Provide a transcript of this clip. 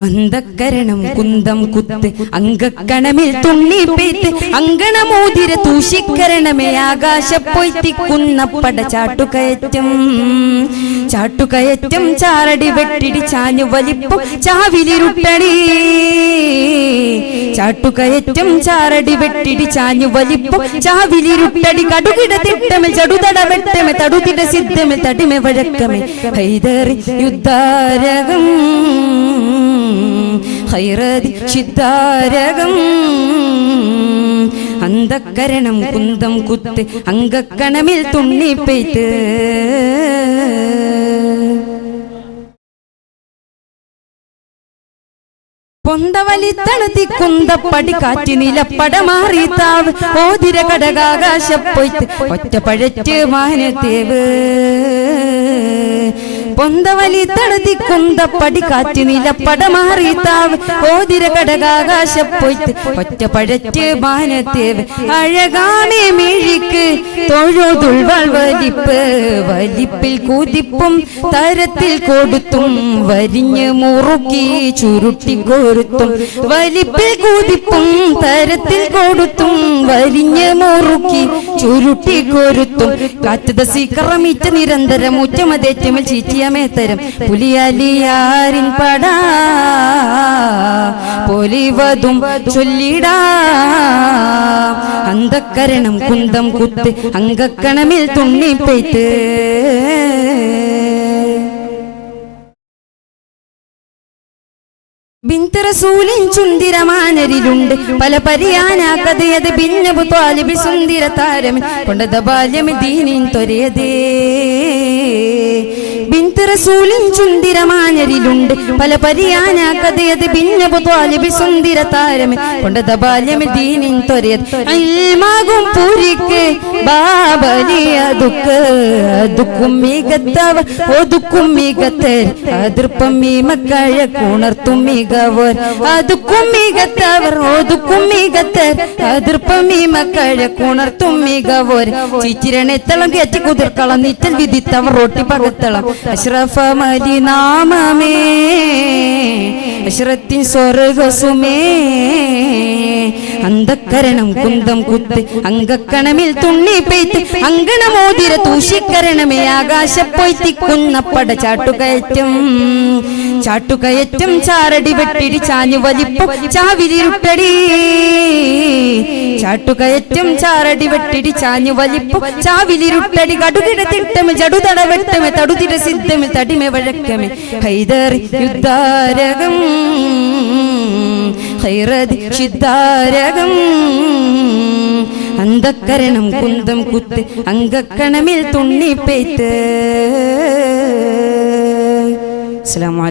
അന്തക്കരണം കുന്തം കുത്ത് അങ്കക്കണമിൽ തുണ്ണി പെയ്ത്ത് അങ്കണമോതിര തൂഷിക്കരണമേ ആകാശപ്പൊയ്ത്തിക്കുന്ന പട ചാട്ടുകയറ്റം. ചാട്ടുകയറ്റം ചാരടി വെട്ടിടി ചാഞ്ഞു വലിപ്പം ചാവിലിരുട്ടടി ചാട്ടുകയറ്റം ചാരടി വെട്ടിടി ചാഞ്ഞു വലിപ്പം ചാവിലിരുട്ടടി കടുകിട തിട്ടമേ ചടുതട വെട്ടമേ തടുതിട സിദ്ധമേ തടിമേ വഴക്കമേ. ഹൈദറി യുദ്ധാരകം ഹൈറതി ചിത്താരകം. അന്തക്കരണം കുന്തം കുത്ത് അങ്കക്കണമിൽ തുണ്ണിപ്പെയ്ത്ത് പൊന്തവലി തണുത്തി കുന്തപ്പടി കാറ്റി നിലപ്പട മാറി താവ്. ഓതിര കടകാകാശപ്പൊയ്ത്ത് ഒറ്റ പഴറ്റ് മാനത്തേവ് പൊന്തവലി തടതി കുന്തപ്പടി കാറ്റ് നിലപ്പട മാറി താവ്. ഓതിര കടകാകാശപ്പൊയ്ത്ത് ഒറ്റ പഴറ്റ് മാനത്തേവ് അഴകാമേ മിഴിക്ക് തൊഴുതുൾവൾ വലിപ്പ് വലിപ്പിൽ കുതിപ്പും തരത്തിൽ കൊടുത്തും. വരിഞ്ഞ് മുറുക്കി ചുരുട്ടി കോരുത്തും. വലിപ്പിൽ കുതിപ്പും തരത്തിൽ കൊടുത്തും. വരിഞ്ഞ് മുറുക്കി ചുരുട്ടി കൊരുത്തും. കാറ്റത സീക്കറമീറ്റ നിരന്തരം ചീറ്റിയമേ തരം. പുലിയലിയാരിൻ പടാ പൊലിവതും ചൊല്ലിടാ. അന്തക്കരണം കുന്തം കുത്ത് അങ്കക്കണമിൽ തുണ്ണിപ്പെയ്ത്ത് ബിന്തറസൂലിൻ ചുന്തിരമാനരിലുണ്ട്. പല പരിയാനാ കഥയത് ഭിന്നബു താലിബി സുന്ദര താരം കൊണ്ടത ബാല്യമി ദീനിൻ തൊരയതേ ബിന്തറസൂലിൻ ചുന്തിരമാനരിലുണ്ട് പല പരിയാനാ കഥയത് പൊതുവാലി താലിബി സുന്ദര താരമെ. കൊണ്ടത ബാല്യമി ദീനിൻ തൊരയത് അൽമാകും പൂരിക്ക് ബാബലിയ ദുഃഖ ദുക്കും മികത്തവ ഒതുക്കും മികത്തർ അതിർപ്പം മീമക്കഴ കുണർത്തും മികവർ. അതുക്കും മികത്തവർ ഒതുക്കും മികത്തർ അതിർപ്പം മീമക്കഴ കുണർത്തും മികവർ. ചിച്ചിരണത്തളം കയറ്റി കുതിർക്കളം നീറ്റൽ വിധിത്തവർ റോട്ടി പകത്തളം. അഷ്റഫ മലി നാമമേ അഷ്റത്തിൻ സ്വർഗസുമേ അന്തക്കരണം കുന്തം കുത്ത് അങ്കക്കണമിൽ തുണ്ണി പെയ്ത്ത് അങ്കണമോതിര തൂഷിക്കരണമേ ആകാശപ്പൊയ്ത്തിക്കുന്ന പട ചാട്ടുകയറ്റം. ചാട്ടുകയറ്റം ചാരടി വെട്ടിടി ചാഞ്ഞു വലിപ്പം ചാവിലിരുട്ടടി ചാട്ടുകയറ്റം ചാരടി വെട്ടിടി ചാഞ്ഞു വലിപ്പം ചാവിലിരുട്ടടി കടുകിട തിട്ടമേ ജടുതട വെട്ടമേ തടുതിര സിദ്ധമേ തടിമെ വഴക്കമേ. ഹൈദറി യുദ്ധാരകം ഹൈറതി ചിത്താരകം അന്തക്കരണം കുന്തം കുത്ത് അങ്കക്കണമിൽ തുണ്ണിപ്പേത്ത് അസ്സലാമു